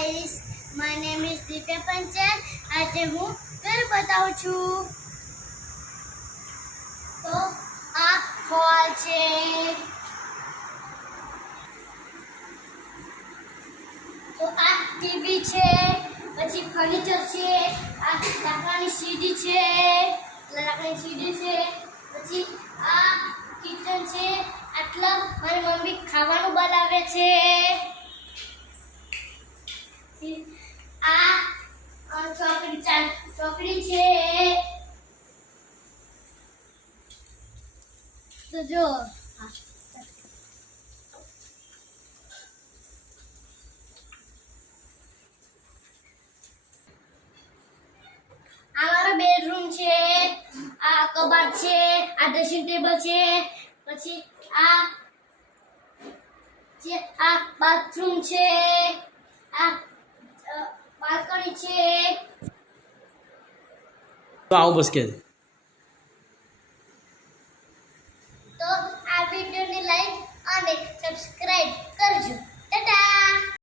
Guys, my name is Divya Panchal. આજે હું ઘર બતાવું છું. તો આ હોલ છે, તો આ ટીવી છે, પછી ફર્નિચર છે, આ લાકડાની સીડી છે, પછી આ કિચન છે. આટલા મારી મમ્મી ખાવાનું બનાવે છે. આ ચોકડી છે. તો જો અમારો બેડરૂમ છે, આ કબાટ છે, આ ડ્રેસિંગ ટેબલ છે, પછી આ બાથરૂમ છે, આ બાલ્કની છે. તો આવું બસ કે